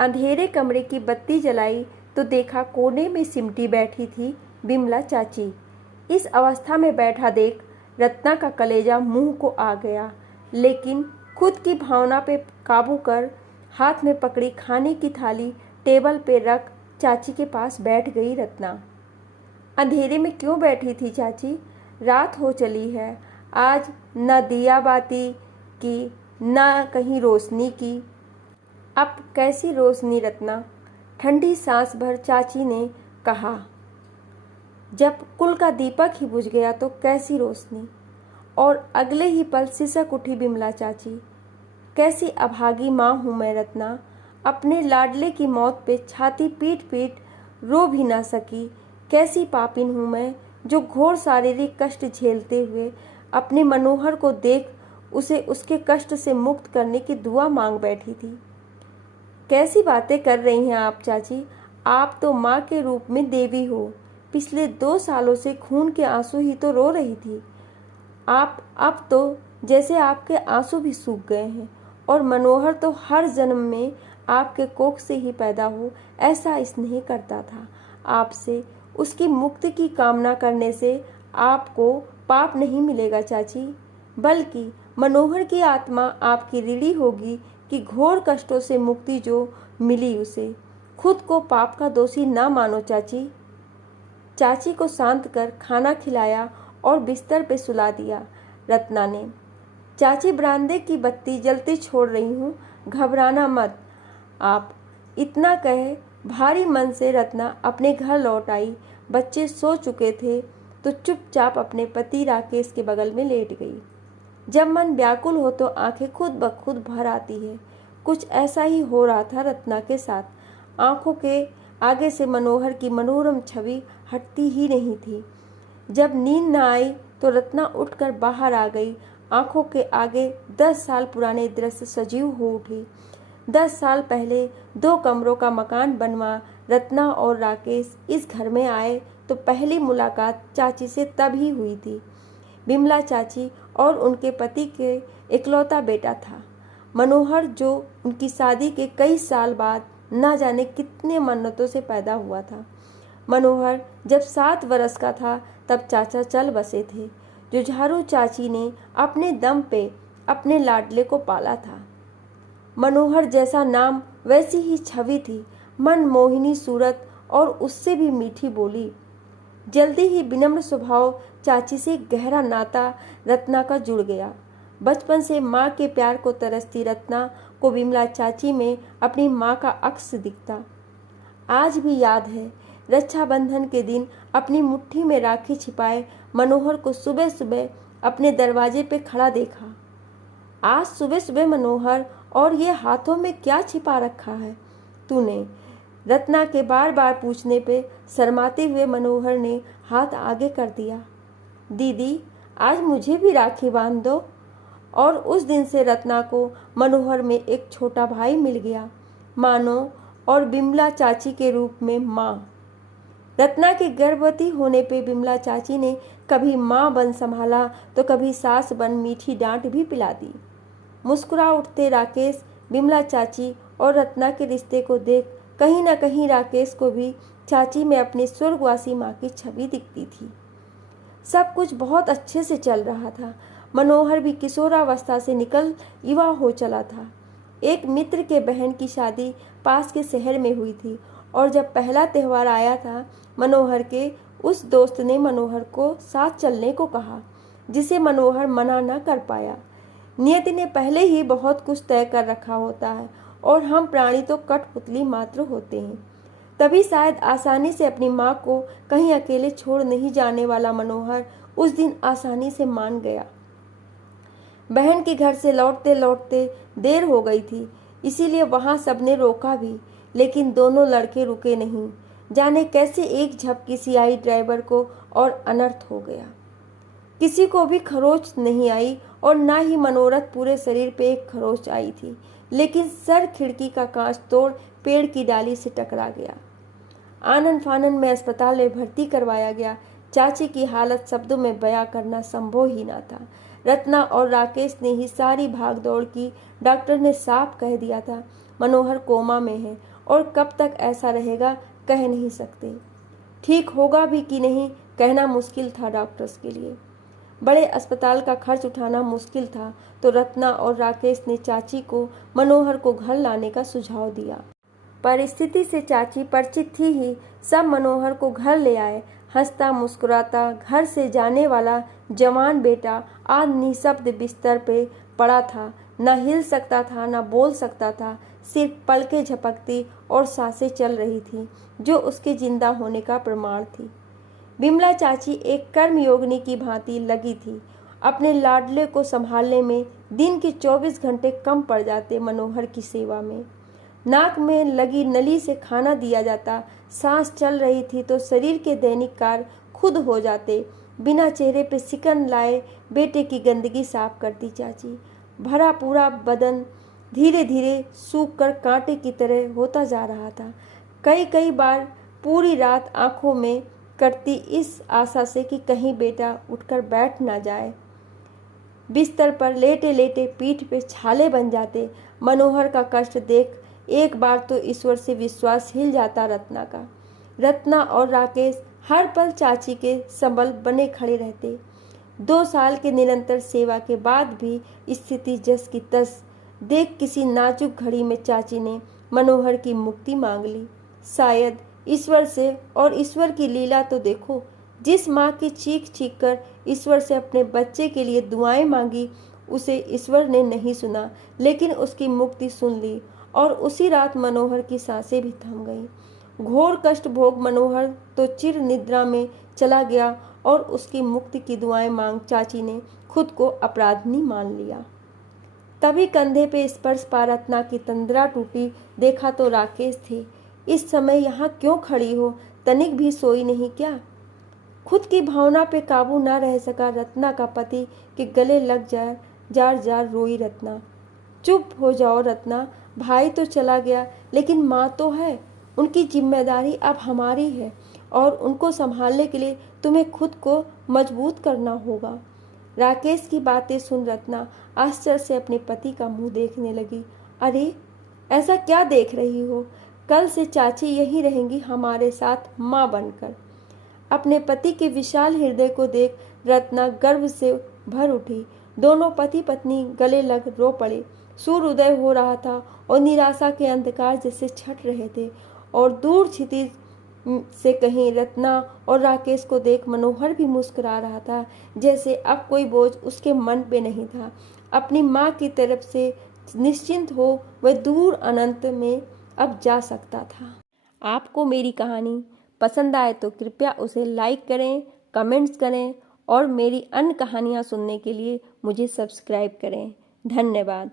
अंधेरे कमरे की बत्ती जलाई तो देखा कोने में सिमटी बैठी थी बिमला चाची। इस अवस्था में बैठा देख रत्ना का कलेजा मुंह को आ गया, लेकिन खुद की भावना पे काबू कर हाथ में पकड़ी खाने की थाली टेबल पे रख चाची के पास बैठ गई रत्ना। अंधेरे में क्यों बैठी थी चाची? रात हो चली है, आज न दिया बाती की न कहीं रोशनी की। अब कैसी रोशनी रत्ना? ठंडी सांस भर चाची ने कहा। जब कुल का दीपक ही बुझ गया तो कैसी रोशनी? और अगले ही पल सिसक उठी बिमला चाची। कैसी अभागी माँ हूँ मैं रत्ना, अपने लाडले की मौत पे छाती पीट पीट रो भी ना सकी। कैसी पापिन हूँ मैं जो घोर शारीरिक कष्ट झेलते हुए अपने मनोहर को देख उसे उसके कष्ट से मुक्त करने की दुआ मांग बैठी थी। कैसी बातें कर रही हैं आप चाची? आप तो माँ के रूप में देवी हो। पिछले 2 सालों से खून के आंसू ही तो रो रही थी आप। अब तो जैसे आपके आंसू भी सूख गए हैं और मनोहर तो हर जन्म में आपके कोख से ही पैदा हो ऐसा स्नेह करता था आपसे। उसकी मुक्ति की कामना करने से आपको पाप नहीं मिलेगा चाची, बल्कि मनोहर की आत्मा आपकी ऋणी होगी कि घोर कष्टों से मुक्ति जो मिली उसे। खुद को पाप का दोषी ना मानो चाची। चाची को शांत कर खाना खिलाया और बिस्तर पे सुला दिया रत्ना ने। चाची, बरामदे की बत्ती जलती छोड़ रही हूँ, घबराना मत आप। इतना कहे भारी मन से रत्ना अपने घर लौट आई। बच्चे सो चुके थे तो चुपचाप अपने पति राकेश के बगल में लेट गई। जब मन व्याकुल हो तो आंखें खुद ब खुद भर आती है। कुछ ऐसा ही हो रहा था रत्ना के साथ। आंखों के आगे से मनोहर की मनोरम छवि हटती ही नहीं थी। जब नींद न आई तो रत्ना उठकर बाहर आ गई। आंखों के आगे 10 साल पुराने दृश्य सजीव हो उठे। 10 साल पहले 2 कमरों का मकान बनवा रत्ना और राकेश इस घर में आए तो पहली मुलाकात चाची से तब ही हुई थी। बिमला चाची और उनके पति के इकलौता बेटा था मनोहर, जो उनकी शादी के कई साल बाद न जाने कितने मन्नतों से पैदा हुआ था। मनोहर जब 7 वर्ष का था तब चाचा चल बसे थे। जुझारू चाची ने अपने दम पे अपने लाडले को पाला था। मनोहर जैसा नाम वैसी ही छवि थी, मनमोहिनी सूरत और उससे भी मीठी बोली। जल्दी ही विनम्र स्वभाव चाची से गहरा नाता रत्ना का जुड़ गया। बचपन से माँ के प्यार को तरसती रत्ना को बिमला चाची में अपनी माँ का अक्स दिखता। आज भी याद है रक्षाबंधन के दिन अपनी मुट्ठी में राखी छिपाए मनोहर को सुबह सुबह अपने दरवाजे पे खड़ा देखा। आज सुबह सुबह मनोहर, और ये हाथों में क्या छिपा रखा है तूने? रत्ना के बार बार पूछने पे शर्माते हुए मनोहर ने हाथ आगे कर दिया। दीदी, आज मुझे भी राखी बांध दो। और उस दिन से रत्ना को मनोहर में एक छोटा भाई मिल गया, मानो, और बिमला चाची के रूप में माँ। रत्ना के गर्भवती होने पे बिमला चाची ने कभी माँ बन संभाला तो कभी सास बन मीठी डांट भी पिला दी। मुस्कुरा उठते राकेश बिमला चाची और रत्ना के रिश्ते को देख कहीं न कहीं राकेश को भी चाची में अपनी स्वर्गवासी माँ की छवि दिखती थी। सब कुछ बहुत अच्छे से चल रहा था। मनोहर भी किशोरावस्था से निकल युवा हो चला था। एक मित्र के बहन की शादी पास के शहर में हुई थी और जब पहला त्यौहार आया था मनोहर के उस दोस्त ने मनोहर को साथ चलने को कहा, जिसे मनोहर मना न कर पाया। नियति ने पहले ही बहुत कुछ तय कर रखा होता है और हम प्राणी तो कठपुतली मात्र होते हैं। तभी शायद आसानी से अपनी माँ को कहीं अकेले छोड़ नहीं जाने वाला मनोहर उस दिन आसानी से मान गया। बहन के घर से लौटते लौटते देर हो गई थी, इसीलिए वहाँ सबने रोका भी, लेकिन दोनों लड़के रुके नहीं। जाने कैसे एक झपकी सी आई ड्राइवर को और अनर्थ हो गया। किसी को भी खरोच नहीं आई और ना ही मनोरथ पूरे शरीर पे एक खरोच आई थी, लेकिन सर खिड़की का कांच तोड़ पेड़ की डाली से टकरा गया। आनन फानन में अस्पताल में भर्ती करवाया गया। चाची की हालत शब्दों में बयां करना संभव ही ना था। रत्ना और राकेश ने ही सारी भागदौड़ की। डॉक्टर ने साफ कह दिया था मनोहर कोमा में है और कब तक ऐसा रहेगा कह नहीं सकते। ठीक होगा भी कि नहीं कहना मुश्किल था डॉक्टर्स के लिए। बड़े अस्पताल का खर्च उठाना मुश्किल था, तो रत्ना और राकेश ने चाची को मनोहर को घर लाने का सुझाव दिया। परिस्थिति से चाची परिचित थी ही, सब मनोहर को घर ले आए। हंसता मुस्कुराता घर से जाने वाला जवान बेटा आज निःशब्द बिस्तर पे पड़ा था। न हिल सकता था, न बोल सकता था, सिर्फ पलकें झपकती और सांसें चल रही थी, जो उसके जिंदा होने का प्रमाण थी। बिमला चाची एक कर्मयोगिनी की भांति लगी थी। अपने लाडले को संभालने में दिन के 24 घंटे कम पड़ जाते मनोहर की सेवा में। नाक में लगी नली से खाना दिया जाता, सांस चल रही थी तो शरीर के दैनिक कार्य खुद हो जाते। बिना चेहरे पे सिकन लाए बेटे की गंदगी साफ करती चाची। भरा पूरा बदन धीरे धीरे सूख कर कांटे की तरह होता जा रहा था। कई बार पूरी रात आंखों में कटती इस आशा से कि कहीं बेटा उठकर बैठ ना जाए। बिस्तर पर लेटे लेटे पीठ पे छाले बन जाते। मनोहर का कष्ट देख एक बार तो ईश्वर से विश्वास हिल जाता रत्ना का। रत्ना और राकेश हर पल चाची के संबल बने खड़े रहते। 2 साल के निरंतर सेवा के बाद भी स्थिति जस की तस देख किसी नाजुक घड़ी में चाची ने मनोहर की मुक्ति मांग ली, शायद ईश्वर से। और ईश्वर की लीला तो देखो, जिस माँ की चीख चीख कर ईश्वर से अपने बच्चे के लिए दुआएं मांगी, उसे ईश्वर ने नहीं सुना, लेकिन उसकी मुक्ति सुन ली। और उसी रात मनोहर की सांसें भी थम गईं। घोर कष्ट भोग मनोहर तो चिर निद्रा में चला गया और उसकी मुक्ति की दुआएं मांग चाची ने खुद को अपराधी मान लिया। तभी कंधे पे स्पर्श पा रत्ना की तंद्रा टूटी। देखा तो राकेश थे। इस समय यहाँ क्यों खड़ी हो, तनिक भी सोई नहीं क्या? खुद की भावना पे काबू ना रह सका रत्ना का पति के गले लग जाए जार जार रोई रत्ना। चुप हो जाओ रत्ना, भाई तो चला गया लेकिन माँ तो है, उनकी जिम्मेदारी अब हमारी है और उनको संभालने के लिए तुम्हें खुद को मजबूत करना होगा। राकेश की बातें सुन रत्ना आश्चर्य से अपने पति का मुंह देखने लगी। अरे ऐसा क्या देख रही हो? कल से चाची यहीं रहेंगी हमारे साथ माँ बनकर। अपने पति के विशाल हृदय को देख रत्ना गर्व से भर उठी। दोनों पति पत्नी गले लग रो पड़े। सूर्योदय हो रहा था और निराशा के अंधकार जैसे छट रहे थे। और दूर क्षितिज से कहीं रत्ना और राकेश को देख मनोहर भी मुस्कुरा रहा था, जैसे अब कोई बोझ उसके मन पे नहीं था। अपनी माँ की तरफ से निश्चिंत हो वह दूर अनंत में अब जा सकता था। आपको मेरी कहानी पसंद आए तो कृपया उसे लाइक करें, कमेंट्स करें और मेरी अन्य कहानियाँ सुनने के लिए मुझे सब्सक्राइब करें। धन्यवाद।